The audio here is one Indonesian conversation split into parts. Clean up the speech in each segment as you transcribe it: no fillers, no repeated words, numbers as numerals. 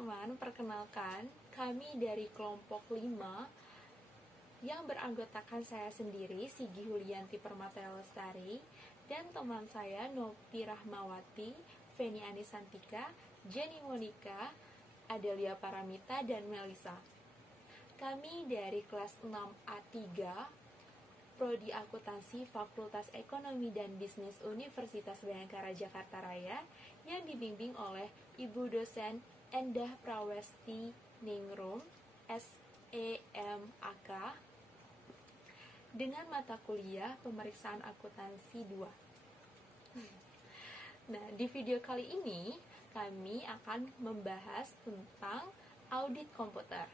teman-teman, perkenalkan kami dari kelompok 5 yang beranggotakan saya sendiri, Sigi Hulianti Permata Lestari, dan teman saya Nopi Rahmawati, Feni Anisantika, Jenny Monika, Adelia Paramita, dan Melisa. Kami dari kelas 6A3 Prodi Akuntansi Fakultas Ekonomi dan Bisnis Universitas Bhayangkara Jakarta Raya yang dibimbing oleh Ibu dosen Endah Prawesti Ningrum, SEMAK, dengan mata kuliah Pemeriksaan Akuntansi 2. Nah, di video kali ini kami akan membahas tentang audit komputer.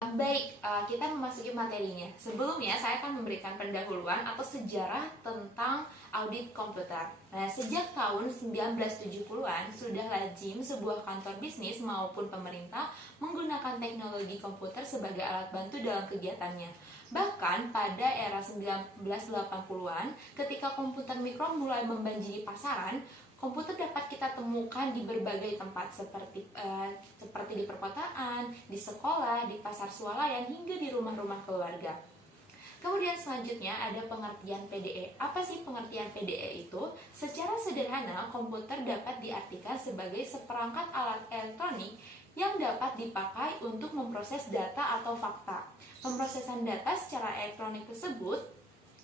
Baik, kita memasuki materinya. Sebelumnya saya akan memberikan pendahuluan atau sejarah tentang audit komputer. Nah, sejak tahun 1970-an sudah lazim sebuah kantor bisnis maupun pemerintah menggunakan teknologi komputer sebagai alat bantu dalam kegiatannya. Bahkan pada era 1980-an, ketika komputer mikro mulai membanjiri pasaran, komputer dapat kita temukan di berbagai tempat seperti di perkotaan, di sekolah, di pasar swalayan, hingga di rumah-rumah keluarga. Kemudian selanjutnya ada pengertian PDE. Apa sih pengertian PDE itu? Secara sederhana, komputer dapat diartikan sebagai seperangkat alat elektronik yang dapat dipakai untuk memproses data atau fakta. Pemrosesan data secara elektronik tersebut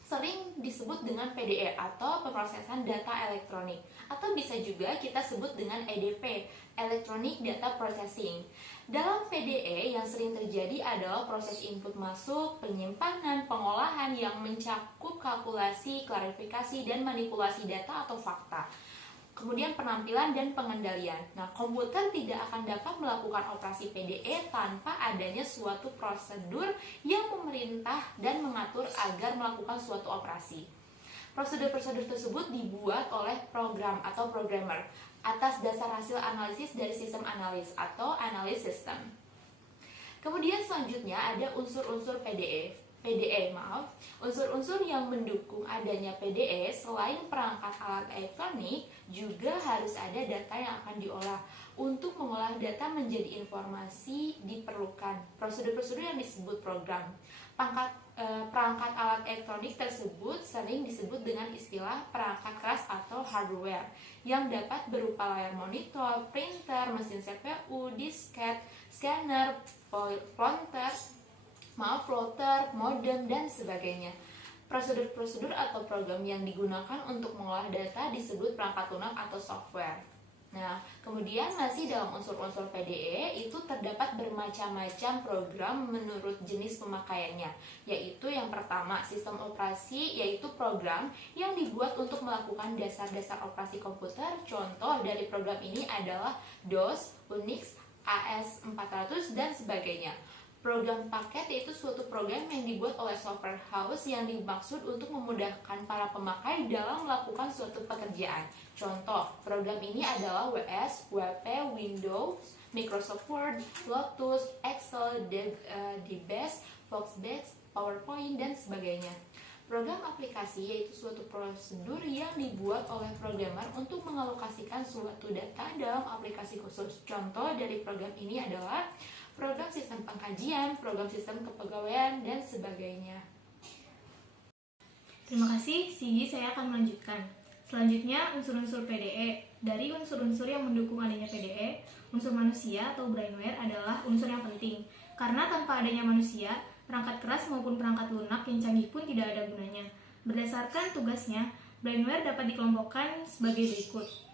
sering disebut dengan PDE atau pemrosesan data elektronik, atau bisa juga kita sebut dengan EDP, Electronic Data Processing. Dalam PDE yang sering terjadi adalah proses input masuk, penyimpanan, pengolahan yang mencakup kalkulasi, klarifikasi, dan manipulasi data atau fakta. Kemudian penampilan dan pengendalian. Nah, komputer tidak akan dapat melakukan operasi PDE tanpa adanya suatu prosedur yang memerintah dan mengatur agar melakukan suatu operasi. Prosedur-prosedur tersebut dibuat oleh program atau programmer atas dasar hasil analisis dari sistem analis atau analysis system. Kemudian selanjutnya ada unsur-unsur unsur-unsur yang mendukung adanya PDE selain perangkat alat elektronik juga harus ada data yang akan diolah. Untuk mengolah data menjadi informasi diperlukan prosedur-prosedur yang disebut program. Perangkat alat elektronik tersebut sering disebut dengan istilah perangkat keras atau hardware yang dapat berupa layar monitor, printer, mesin CPU, disket, scanner, plotter, modem, dan sebagainya. Prosedur-prosedur atau program yang digunakan untuk mengolah data disebut perangkat lunak atau software. Nah, kemudian masih dalam unsur-unsur PDE itu terdapat bermacam-macam program menurut jenis pemakaiannya, yaitu yang pertama sistem operasi, yaitu program yang dibuat untuk melakukan dasar-dasar operasi komputer. Contoh dari program ini adalah DOS, Unix, AS400, dan sebagainya. Program paket yaitu suatu program yang dibuat oleh software house yang dimaksud untuk memudahkan para pemakai dalam melakukan suatu pekerjaan. Contoh, program ini adalah WS, WP, Windows, Microsoft Word, Lotus, Excel, DBase, Foxbase, PowerPoint, dan sebagainya. Program aplikasi yaitu suatu prosedur yang dibuat oleh programmer untuk mengalokasikan suatu data dalam aplikasi khusus. Contoh dari program ini adalah program sistem pengkajian, program sistem kepegawaian, dan sebagainya. Terima kasih, Sigi. Saya akan melanjutkan. Selanjutnya, unsur-unsur PDE. Dari unsur-unsur yang mendukung adanya PDE, unsur manusia atau brainware adalah unsur yang penting. Karena tanpa adanya manusia, perangkat keras maupun perangkat lunak yang canggih pun tidak ada gunanya. Berdasarkan tugasnya, brainware dapat dikelompokkan sebagai berikut.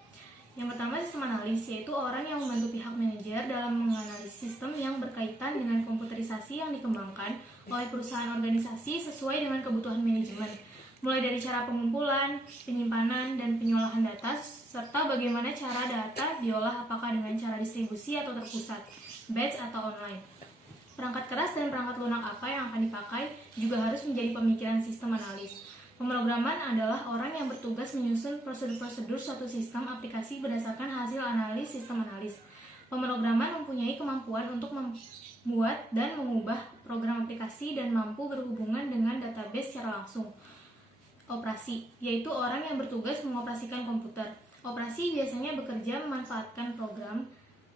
Yang pertama, sistem analis, yaitu orang yang membantu pihak manajer dalam menganalisis sistem yang berkaitan dengan komputerisasi yang dikembangkan oleh perusahaan organisasi sesuai dengan kebutuhan manajemen, mulai dari cara pengumpulan, penyimpanan, dan penyolahan data, serta bagaimana cara data diolah, apakah dengan cara distribusi atau terpusat, batch atau online. Perangkat keras dan perangkat lunak apa yang akan dipakai juga harus menjadi pemikiran sistem analis. Pemrograman adalah orang yang bertugas menyusun prosedur-prosedur suatu sistem aplikasi berdasarkan hasil analis sistem analis. Pemrograman mempunyai kemampuan untuk membuat dan mengubah program aplikasi dan mampu berhubungan dengan database secara langsung. Operasi, yaitu orang yang bertugas mengoperasikan komputer. Operasi biasanya bekerja memanfaatkan program,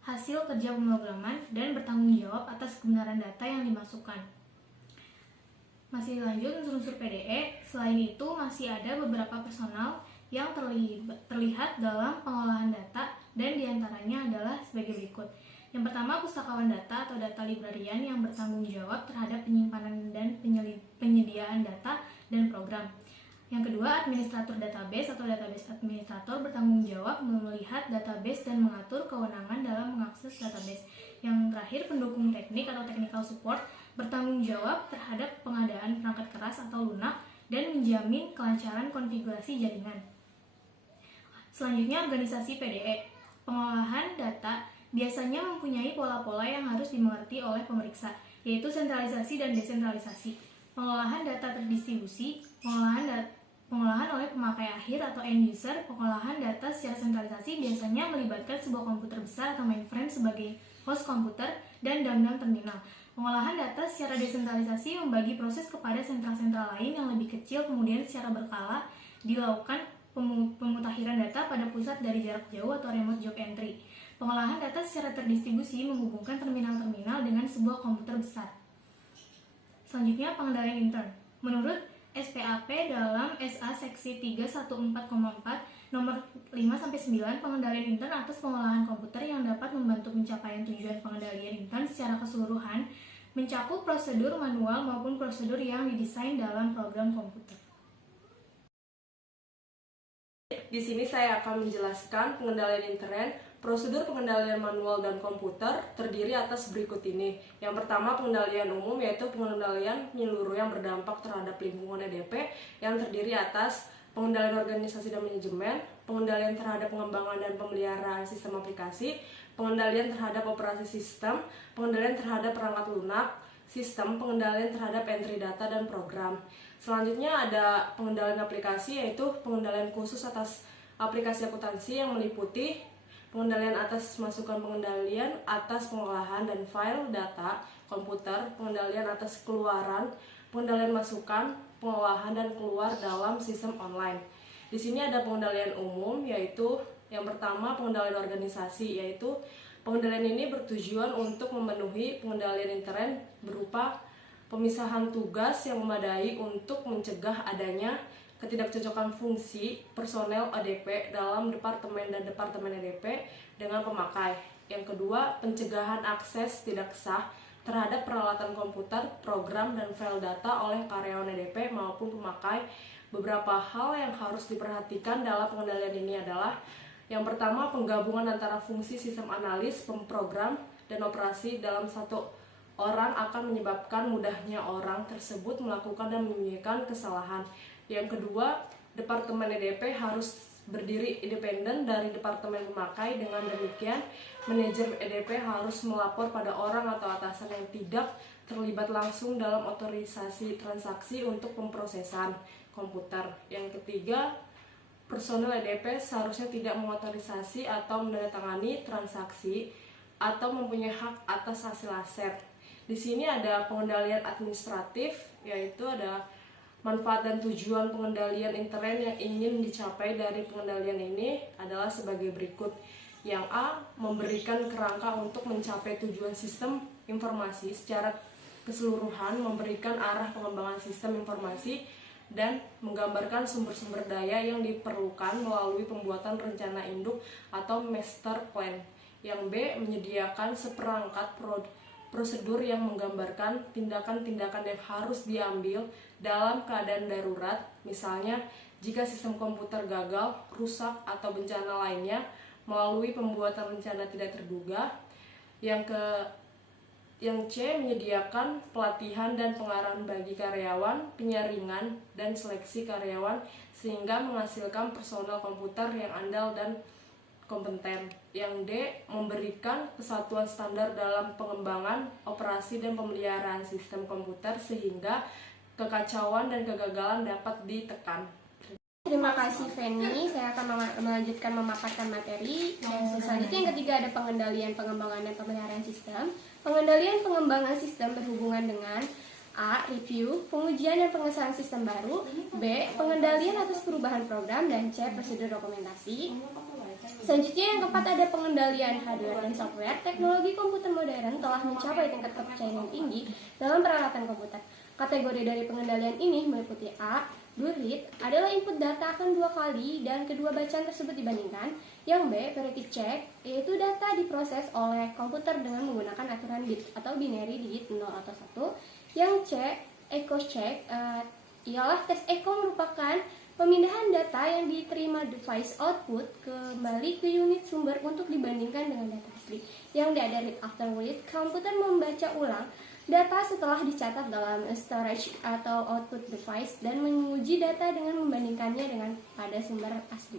hasil kerja pemrograman, dan bertanggung jawab atas kebenaran data yang dimasukkan. Masih lanjut unsur-unsur PDE, selain itu masih ada beberapa personal yang terlihat dalam pengolahan data, dan diantaranya adalah sebagai berikut. Yang pertama, pustakawan data atau data librarian yang bertanggung jawab terhadap penyimpanan dan penyediaan data dan program. Yang kedua, administrator database atau database administrator bertanggung jawab melihat database dan mengatur kewenangan dalam mengakses database. Yang terakhir, pendukung teknik atau technical support bertanggung jawab terhadap pengadaan perangkat keras atau lunak dan menjamin kelancaran konfigurasi jaringan. Selanjutnya, organisasi PDE. Pengolahan data biasanya mempunyai pola-pola yang harus dimengerti oleh pemeriksa, yaitu sentralisasi dan desentralisasi. Pengolahan data terdistribusi, pengolahan oleh pemakai akhir atau end user. Pengolahan data secara sentralisasi biasanya melibatkan sebuah komputer besar atau mainframe sebagai host komputer dan dam-dam terminal. Pengolahan data secara desentralisasi membagi proses kepada sentral-sentral lain yang lebih kecil, kemudian secara berkala dilakukan pemutakhiran data pada pusat dari jarak jauh atau remote job entry. Pengolahan data secara terdistribusi menghubungkan terminal-terminal dengan sebuah komputer besar. Selanjutnya, pengendalian intern. Menurut SPAP dalam SA Seksi 314,4 nomor 5-9, pengendalian intern atas pengolahan komputer yang dapat membantu pencapaian tujuan pengendalian intern secara keseluruhan mencakup prosedur manual maupun prosedur yang didesain dalam program komputer. Di sini saya akan menjelaskan pengendalian intern. Prosedur pengendalian manual dan komputer terdiri atas berikut ini. Yang pertama, pengendalian umum, yaitu pengendalian menyeluruh yang berdampak terhadap lingkungan EDP yang terdiri atas pengendalian organisasi dan manajemen, pengendalian terhadap pengembangan dan pemeliharaan sistem aplikasi, pengendalian terhadap operasi sistem, pengendalian terhadap perangkat lunak, sistem, pengendalian terhadap entry data dan program. Selanjutnya ada pengendalian aplikasi, yaitu pengendalian khusus atas aplikasi akuntansi yang meliputi pengendalian atas masukan pengendalian atas pengolahan dan file data komputer, pengendalian atas keluaran, pengendalian masukan, pengolahan dan keluar dalam sistem online. Di sini ada pengendalian umum, yaitu yang pertama pengendalian organisasi, yaitu pengendalian ini bertujuan untuk memenuhi pengendalian intern berupa pemisahan tugas yang memadai untuk mencegah adanya ketidakcocokan fungsi personel EDP dalam departemen dan departemen EDP dengan pemakai. Yang kedua, pencegahan akses tidak sah terhadap peralatan komputer, program, dan file data oleh karyawan EDP maupun pemakai. Beberapa hal yang harus diperhatikan dalam pengendalian ini adalah yang pertama, penggabungan antara fungsi sistem analis, pemrogram, dan operasi dalam satu orang akan menyebabkan mudahnya orang tersebut melakukan dan menyembunyikan kesalahan. Yang kedua, departemen EDP harus berdiri independen dari departemen pemakai. Dengan demikian, manajer EDP harus melapor pada orang atau atasan yang tidak terlibat langsung dalam otorisasi transaksi untuk pemrosesan komputer. Yang ketiga, personel EDP seharusnya tidak mengotorisasi atau menandatangani transaksi atau mempunyai hak atas hasil aset. Di sini ada pengendalian administratif, yaitu ada manfaat dan tujuan pengendalian intern yang ingin dicapai dari pengendalian ini adalah sebagai berikut. Yang A, memberikan kerangka untuk mencapai tujuan sistem informasi secara keseluruhan, memberikan arah pengembangan sistem informasi, dan menggambarkan sumber-sumber daya yang diperlukan melalui pembuatan rencana induk atau master plan. Yang B, menyediakan seperangkat prosedur yang menggambarkan tindakan-tindakan yang harus diambil dalam keadaan darurat, misalnya jika sistem komputer gagal, rusak, atau bencana lainnya melalui pembuatan rencana tidak terduga. Yang C, menyediakan pelatihan dan pengarahan bagi karyawan, penyaringan dan seleksi karyawan sehingga menghasilkan personel komputer yang andal dan kompeten. Yang D, memberikan kesatuan standar dalam pengembangan, operasi, dan pemeliharaan sistem komputer sehingga kekacauan dan kegagalan dapat ditekan. Terima kasih Feni, saya akan melanjutkan memaparkan materi. Dan selanjutnya yang ketiga ada pengendalian, pengembangan, dan pemeliharaan sistem. Pengendalian pengembangan sistem berhubungan dengan A. Review, pengujian dan pengesahan sistem baru. B. Pengendalian atas perubahan program. Dan C. Prosedur dokumentasi. Selanjutnya yang keempat ada pengendalian hardware dan software. Teknologi komputer modern telah mencapai tingkat kepercayaan yang tinggi dalam peralatan komputer. Kategori dari pengendalian ini meliputi A. Do read adalah input data akan 2 kali dan kedua bacaan tersebut dibandingkan. Yang B. Parity check, yaitu data diproses oleh komputer dengan menggunakan aturan bit atau binary digit 0 atau 1. Yang C. Echo check, ialah tes echo merupakan pemindahan data yang diterima device output kembali ke unit sumber untuk dibandingkan dengan data asli. Yang D ada read after read, komputer membaca ulang data setelah dicatat dalam storage atau output device dan menguji data dengan membandingkannya dengan pada sumber asli.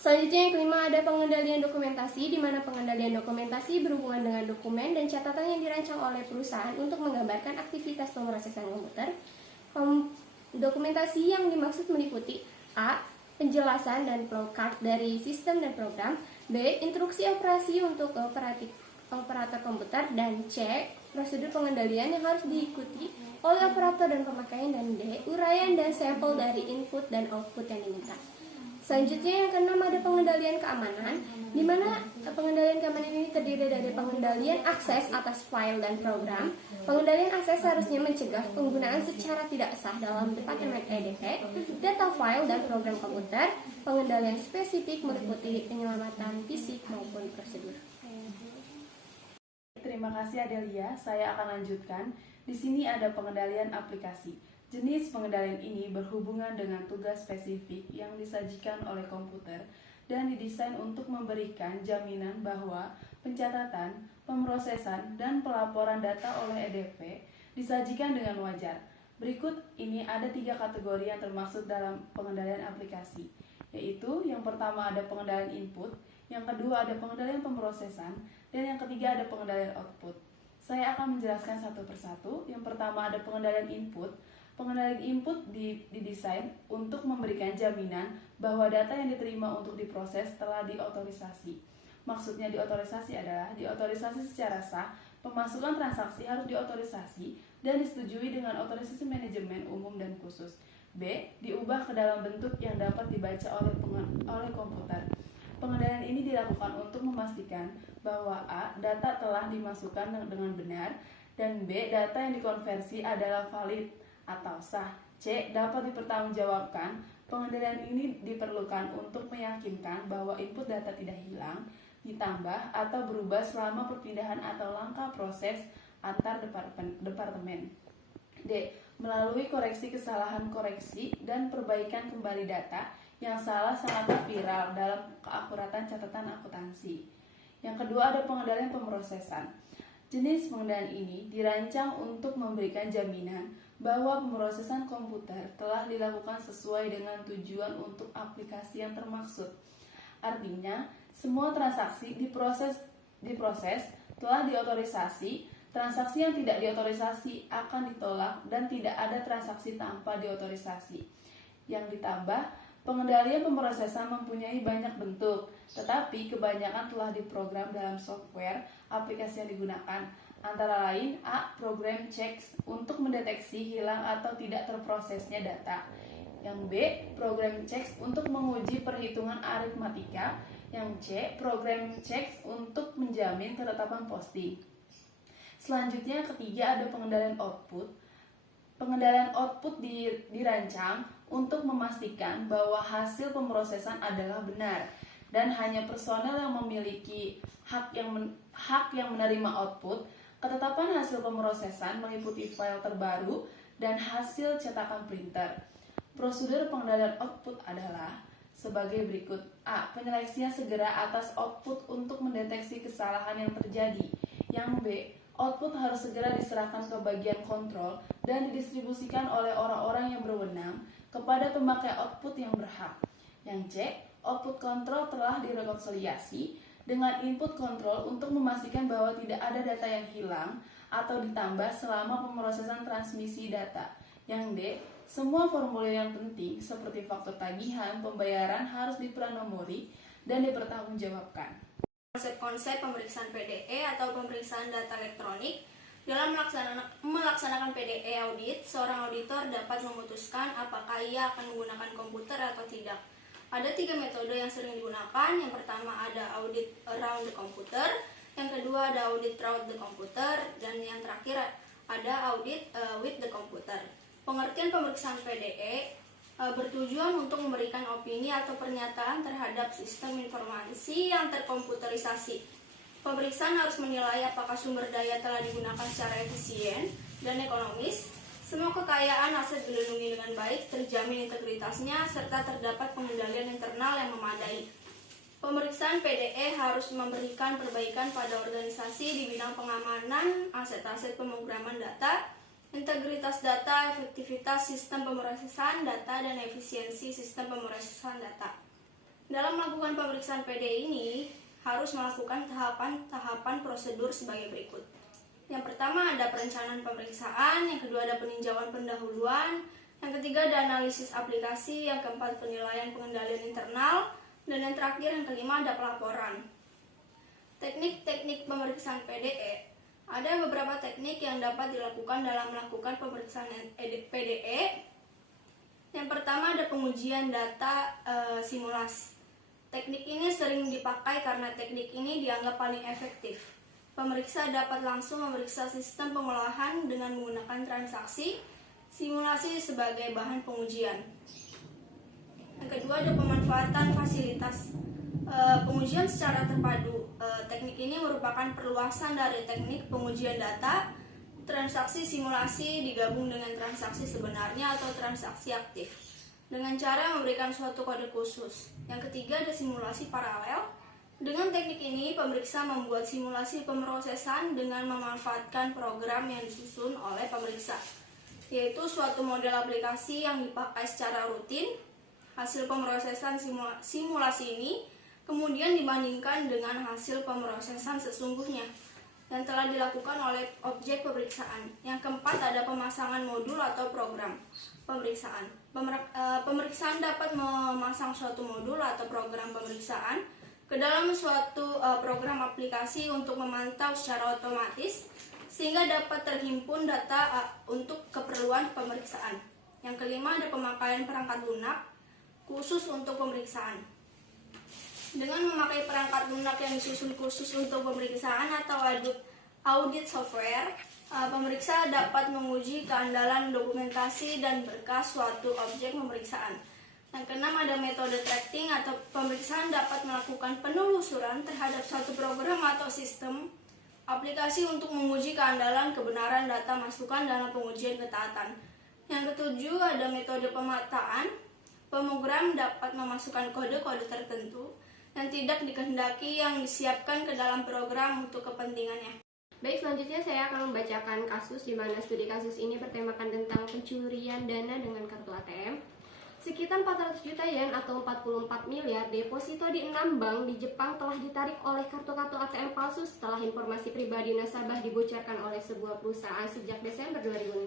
Selanjutnya yang kelima ada pengendalian dokumentasi, di mana pengendalian dokumentasi berhubungan dengan dokumen dan catatan yang dirancang oleh perusahaan untuk menggambarkan aktivitas pemrosesan komputer. Dokumentasi yang dimaksud meliputi A. Penjelasan dan flowchart dari sistem dan program. B. Instruksi operasi untuk operator komputer. Dan C. Prosedur pengendalian yang harus diikuti oleh operator dan pemakaian. Dan D. Uraian dan sampel dari input dan output yang diminta. Selanjutnya yang keenam ada pengendalian keamanan, di mana pengendalian keamanan ini terdiri dari pengendalian akses atas file dan program. Pengendalian akses seharusnya mencegah penggunaan secara tidak sah dalam departemen EDP, data file dan program komputer. Pengendalian spesifik meliputi penyelamatan fisik maupun prosedur. Terima kasih Adelia, saya akan lanjutkan. Di sini ada pengendalian aplikasi. Jenis pengendalian ini berhubungan dengan tugas spesifik yang disajikan oleh komputer dan didesain untuk memberikan jaminan bahwa pencatatan, pemrosesan, dan pelaporan data oleh EDP disajikan dengan wajar. Berikut ini ada 3 kategori yang termasuk dalam pengendalian aplikasi, yaitu yang pertama ada pengendalian input, yang kedua ada pengendalian pemrosesan, dan yang ketiga ada pengendalian output. Saya akan menjelaskan satu persatu. Yang pertama ada pengendalian input. Pengendalian input didesain untuk memberikan jaminan bahwa data yang diterima untuk diproses telah diotorisasi. Maksudnya diotorisasi adalah diotorisasi secara sah, pemasukan transaksi harus diotorisasi dan disetujui dengan otorisasi manajemen umum dan khusus. B. Diubah ke dalam bentuk yang dapat dibaca oleh komputer. Pengendalian ini dilakukan untuk memastikan bahwa A. Data telah dimasukkan dengan benar, dan B. Data yang dikonversi adalah valid atau sah. C. Dapat dipertanggungjawabkan. Pengendalian ini diperlukan untuk meyakinkan bahwa input data tidak hilang, ditambah atau berubah selama perpindahan atau langkah proses antar departemen. D. Melalui koreksi kesalahan koreksi dan perbaikan kembali data yang salah sangatlah viral dalam keakuratan catatan akuntansi. Yang kedua ada pengendalian pemrosesan. Jenis pengendalian ini dirancang untuk memberikan jaminan bahwa pemrosesan komputer telah dilakukan sesuai dengan tujuan untuk aplikasi yang termaksud. Artinya, semua transaksi diproses telah diotorisasi, transaksi yang tidak diotorisasi akan ditolak dan tidak ada transaksi tanpa diotorisasi. Yang ditambah, pengendalian pemrosesan mempunyai banyak bentuk, tetapi kebanyakan telah diprogram dalam software aplikasi yang digunakan. Antara lain A. Program checks untuk mendeteksi hilang atau tidak terprosesnya data. Yang B. Program checks untuk menguji perhitungan aritmatika. Yang C. Program checks untuk menjamin ketetapan posting. Selanjutnya ketiga ada pengendalian output. Pengendalian output dirancang untuk memastikan bahwa hasil pemrosesan adalah benar dan hanya personel yang memiliki hak yang menerima output. Ketetapan hasil pemrosesan meliputi file terbaru dan hasil cetakan printer. Prosedur pengendalian output adalah sebagai berikut. A. Penyeleksian segera atas output untuk mendeteksi kesalahan yang terjadi. Yang B. Output harus segera diserahkan ke bagian kontrol dan didistribusikan oleh orang-orang yang berwenang kepada pemakai output yang berhak. Yang C. Output kontrol telah direkonsiliasi dengan input kontrol untuk memastikan bahwa tidak ada data yang hilang atau ditambah selama pemrosesan transmisi data. Yang D. Semua formulir yang penting seperti faktur tagihan, pembayaran harus dipranomori dan dipertanggungjawabkan. Konsep-konsep pemeriksaan PDE atau pemeriksaan data elektronik Dalam melaksanakan PDE audit, seorang auditor dapat memutuskan apakah ia akan menggunakan komputer atau tidak. Ada 3 metode yang sering digunakan. Yang pertama ada audit around the computer, yang kedua ada audit throughout the computer, dan yang terakhir ada audit with the computer. Pengertian pemeriksaan PDE bertujuan untuk memberikan opini atau pernyataan terhadap sistem informasi yang terkomputerisasi. Pemeriksaan harus menilai apakah sumber daya telah digunakan secara efisien dan ekonomis, semua kekayaan aset dilindungi dengan baik, terjamin integritasnya, serta terdapat pengendalian internal yang memadai. Pemeriksaan PDE harus memberikan perbaikan pada organisasi di bidang pengamanan aset-aset pemrograman data, integritas data, efektivitas sistem pemrosesan data, dan efisiensi sistem pemrosesan data. Dalam melakukan pemeriksaan PDE ini, harus melakukan tahapan-tahapan prosedur sebagai berikut. Yang pertama ada perencanaan pemeriksaan, yang kedua ada peninjauan pendahuluan, yang ketiga ada analisis aplikasi, yang keempat penilaian pengendalian internal, dan yang terakhir yang kelima ada pelaporan. Teknik-teknik pemeriksaan PDE. Ada beberapa teknik yang dapat dilakukan dalam melakukan pemeriksaan PDE. Yang pertama ada pengujian data simulasi. Teknik ini sering dipakai karena teknik ini dianggap paling efektif. Pemeriksa dapat langsung memeriksa sistem pengolahan dengan menggunakan transaksi simulasi sebagai bahan pengujian. Yang kedua ada pemanfaatan fasilitas pengujian secara terpadu. Teknik ini merupakan perluasan dari teknik pengujian data. Transaksi simulasi digabung dengan transaksi sebenarnya atau transaksi aktif dengan cara memberikan suatu kode khusus. Yang ketiga ada simulasi paralel. Dengan teknik ini, pemeriksa membuat simulasi pemrosesan dengan memanfaatkan program yang disusun oleh pemeriksa, yaitu suatu model aplikasi yang dipakai secara rutin. Hasil pemrosesan simulasi ini kemudian dibandingkan dengan hasil pemrosesan sesungguhnya yang telah dilakukan oleh objek pemeriksaan. Yang keempat ada pemasangan modul atau program pemeriksaan. Pemeriksaan dapat memasang suatu modul atau program pemeriksaan ke dalam suatu program aplikasi untuk memantau secara otomatis sehingga dapat terhimpun data untuk keperluan pemeriksaan. Yang kelima ada pemakaian perangkat lunak khusus untuk pemeriksaan. Dengan memakai perangkat lunak yang disusun khusus untuk pemeriksaan atau audit software, pemeriksa dapat menguji keandalan dokumentasi dan berkas suatu objek pemeriksaan. Yang keenam ada metode tracking atau pemeriksaan dapat melakukan penelusuran terhadap suatu program atau sistem aplikasi untuk menguji keandalan kebenaran data masukan dalam pengujian ketaatan. Yang ketujuh ada metode pemataan. Program dapat memasukkan kode-kode tertentu yang tidak dikehendaki yang disiapkan ke dalam program untuk kepentingannya. Baik, selanjutnya saya akan membacakan kasus di mana studi kasus ini bertemakan tentang pencurian dana dengan kartu ATM. Sekitar 400 juta yen atau 44 miliar deposito di 6 bank di Jepang telah ditarik oleh kartu-kartu ATM palsu setelah informasi pribadi nasabah dibocorkan oleh sebuah perusahaan sejak Desember 2006.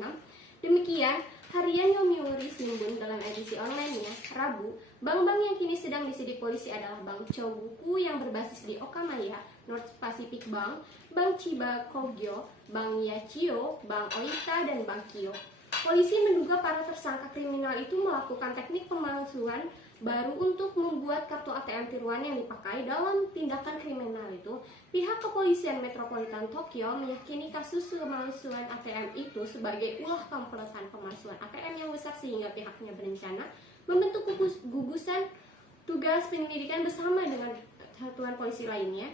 Demikian, harian Yomiuri Shimbun dalam edisi online-nya, Rabu, bank-bank yang kini sedang disidik polisi adalah Bank Chogoku yang berbasis di Okamaya, North Pacific Bank, Bank Chiba Kogyo, Bank Yachio, Bank Oita, dan Bank Kyo. Polisi menduga para tersangka kriminal itu melakukan teknik pemalsuan baru untuk membuat kartu ATM tiruan yang dipakai dalam tindakan kriminal itu. Pihak kepolisian Metropolitan Tokyo meyakini kasus pemalsuan ATM itu sebagai ulah komplotan pemalsuan ATM yang besar sehingga pihaknya berencana membentuk gugusan tugas penyelidikan bersama dengan satuan polisi lainnya.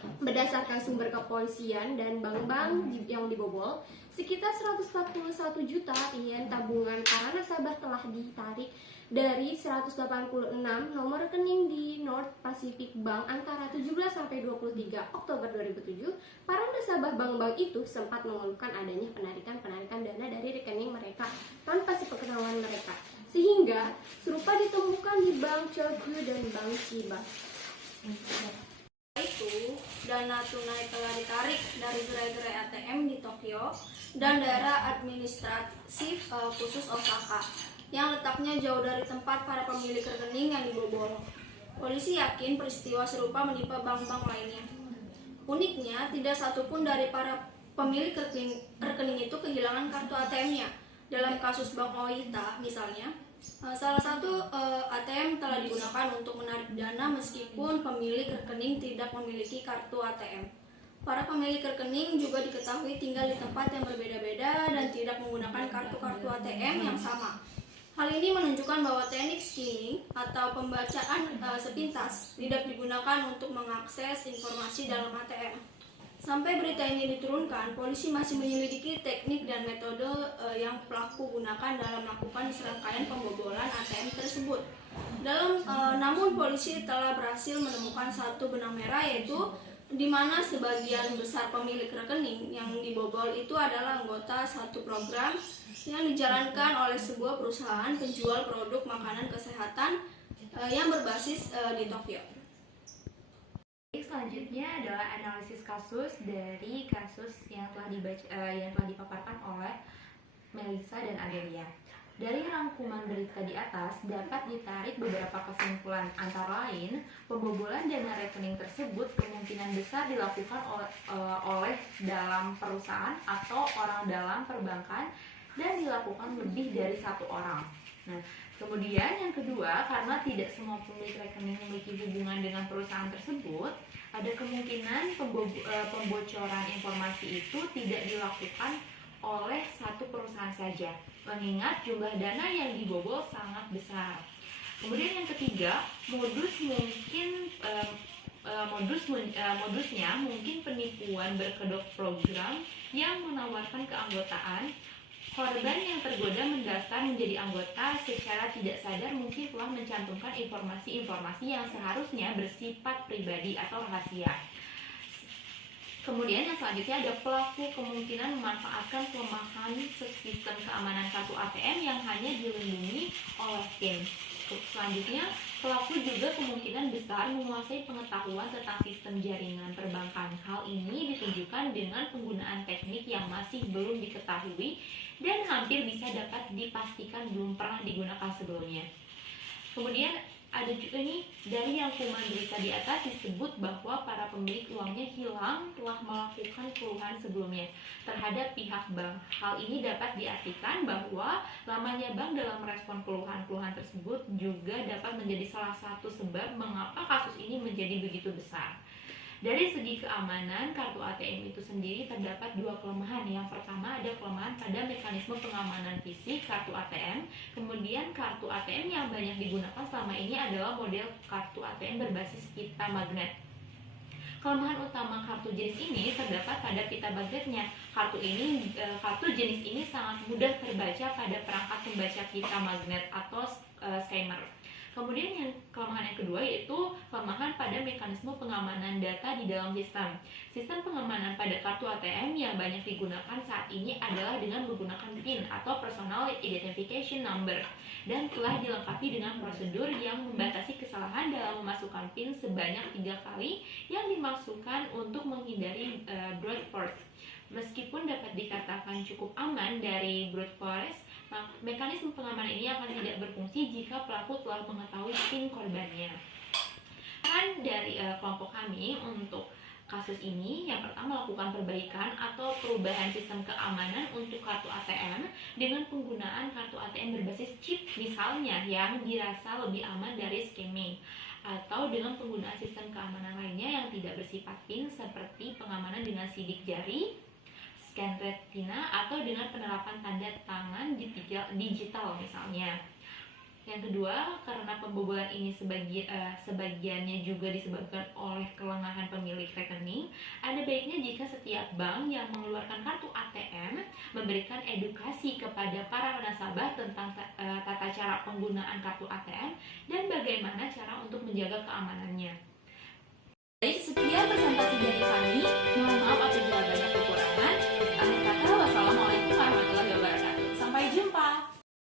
Berdasarkan sumber kepolisian dan bank-bank yang dibobol, sekitar 141 juta yen tabungan para nasabah telah ditarik dari 186 nomor rekening di North Pacific Bank antara 17 sampai 23 Oktober 2007. Para nasabah bank-bank itu sempat mengeluhkan adanya penarikan dana dari rekening mereka tanpa sepengetahuan mereka, sehingga serupa ditemukan di Bank Chogu dan Bank Chiba. Itu dana tunai telah ditarik dari gerai-gerai ATM di Tokyo dan daerah administratif khusus Osaka yang letaknya jauh dari tempat para pemilik rekening yang dibobol. Polisi yakin peristiwa serupa menimpa bank-bank lainnya. Uniknya, tidak satupun dari para pemilik rekening itu kehilangan kartu ATM-nya. Dalam kasus Bank Oita misalnya, salah satu ATM telah digunakan untuk menarik dana meskipun pemilik rekening tidak memiliki kartu ATM. Para pemilik rekening juga diketahui tinggal di tempat yang berbeda-beda dan tidak menggunakan kartu-kartu ATM yang sama. Hal ini menunjukkan bahwa teknik skimming atau pembacaan sepintas tidak digunakan untuk mengakses informasi dalam ATM. Sampai berita ini diturunkan, polisi masih menyelidiki teknik dan metode yang pelaku gunakan dalam melakukan serangkaian pembobolan ATM tersebut. Namun polisi telah berhasil menemukan satu benang merah, yaitu di mana sebagian besar pemilik rekening yang dibobol itu adalah anggota satu program yang dijalankan oleh sebuah perusahaan penjual produk makanan kesehatan yang berbasis di Tokyo. Selanjutnya adalah analisis kasus dari kasus yang telah dipaparkan oleh Melissa dan Adelia. Dari rangkuman berita di atas dapat ditarik beberapa kesimpulan, antara lain pembobolan dana rekening tersebut kemungkinan besar dilakukan oleh dalam perusahaan atau orang dalam perbankan dan dilakukan lebih dari satu orang. Nah, kemudian yang kedua, karena tidak semua pemilik rekening memiliki hubungan dengan perusahaan tersebut, ada kemungkinan pembocoran informasi itu tidak dilakukan oleh satu perusahaan saja, mengingat jumlah dana yang dibobol sangat besar. Kemudian yang ketiga, modusnya mungkin penipuan berkedok program yang menawarkan keanggotaan. Korban yang tergoda mendaftar menjadi anggota secara tidak sadar mungkin telah mencantumkan informasi-informasi yang seharusnya bersifat pribadi atau rahasia. Kemudian yang selanjutnya ada pelaku kemungkinan memanfaatkan kelemahan sistem keamanan kartu ATM yang hanya dilindungi oleh PIN. Selanjutnya, pelaku juga kemungkinan besar menguasai pengetahuan tentang sistem jaringan perbankan. Hal ini ditunjukkan dengan penggunaan teknik yang masih belum diketahui dan hampir bisa dapat dipastikan belum pernah digunakan sebelumnya. Kemudian ada juga nih, dari rangkuman berita di atas disebut bahwa para pemilik uangnya hilang telah melakukan keluhan sebelumnya terhadap pihak bank. Hal ini dapat diartikan bahwa lamanya bank dalam merespon keluhan-keluhan tersebut juga dapat menjadi salah satu sebab mengapa kasus ini menjadi begitu besar. Dari segi keamanan, kartu ATM itu sendiri terdapat dua kelemahan. Yang pertama ada kelemahan pada mekanisme pengamanan fisik kartu ATM. Kemudian kartu ATM yang banyak digunakan selama ini adalah model kartu ATM berbasis pita magnet. Kelemahan utama kartu jenis ini terdapat pada pita magnetnya. Kartu jenis ini sangat mudah terbaca pada perangkat pembaca pita magnet atau skimmer. Kemudian kelemahan yang kedua yaitu kelemahan pada mekanisme pengamanan data di dalam sistem. Sistem pengamanan pada kartu ATM yang banyak digunakan saat ini adalah dengan menggunakan PIN atau Personal Identification Number dan telah dilengkapi dengan prosedur yang membatasi kesalahan dalam memasukkan PIN sebanyak 3 kali yang dimaksudkan untuk menghindari brute force. Meskipun dapat dikatakan cukup aman dari brute force, mekanisme pengamanan ini akan tidak berfungsi jika pelaku telah mengetahui PIN korbannya. Peran dari kelompok kami untuk kasus ini, yang pertama melakukan perbaikan atau perubahan sistem keamanan untuk kartu ATM dengan penggunaan kartu ATM berbasis chip misalnya yang dirasa lebih aman dari skimming, atau dengan penggunaan sistem keamanan lainnya yang tidak bersifat PIN seperti pengamanan dengan sidik jari, scan retina, atau dengan penerapan tanda tangan digital misalnya. Yang kedua, karena pembobolan ini sebagiannya juga disebabkan oleh kelengahan pemilik rekening, ada baiknya jika setiap bank yang mengeluarkan kartu ATM memberikan edukasi kepada para nasabah tentang tata cara penggunaan kartu ATM dan bagaimana cara untuk menjaga keamanannya.